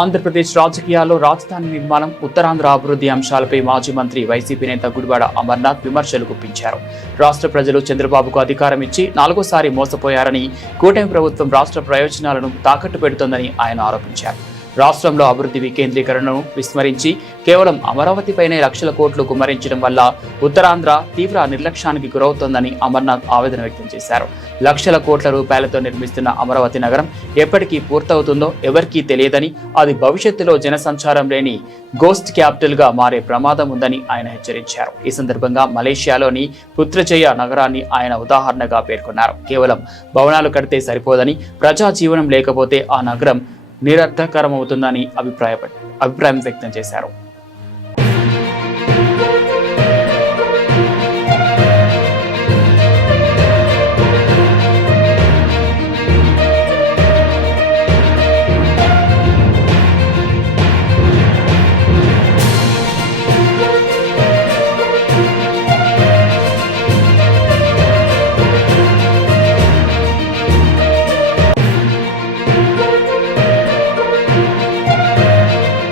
ఆంధ్రప్రదేశ్ రాజకీయాల్లో రాజధాని నిర్మాణం, ఉత్తరాంధ్ర అభివృద్ధి అంశాలపై మాజీ మంత్రి వైసీపీ నేత గుడివాడ అమర్నాథ్ విమర్శలు గుప్పించారు. రాష్ట్ర ప్రజలు చంద్రబాబుకు అధికారం ఇచ్చి 4వ సారి మోసపోయారని, కూటమి ప్రభుత్వం రాష్ట్ర ప్రయోజనాలను తాకట్టు పెడుతోందని ఆయన ఆరోపించారు. రాష్ట్రంలో అభివృద్ధి వికేంద్రీకరణను విస్మరించి కేవలం అమరావతిపైనే లక్షల కోట్లు కుమ్మరించడం వల్ల ఉత్తరాంధ్ర తీవ్ర నిర్లక్ష్యానికి గురవుతోందని అమర్నాథ్ ఆవేదన వ్యక్తం చేశారు. లక్షల కోట్ల రూపాయలతో నిర్మిస్తున్న అమరావతి నగరం ఎప్పటికీ పూర్తవుతుందో ఎవరికీ తెలియదని, అది భవిష్యత్తులో జనసంచారం లేని గోస్ట్ క్యాపిటల్ గా మారే ప్రమాదం ఉందని ఆయన హెచ్చరించారు. ఈ సందర్భంగా మలేషియాలోని పుత్రజయ నగరాన్ని ఆయన ఉదాహరణగా పేర్కొన్నారు. కేవలం భవనాలు కడితే సరిపోదని, ప్రజా జీవనం లేకపోతే ఆ నగరం నిరర్థకరమవుతుందని అభిప్రాయం వ్యక్తం చేశారు.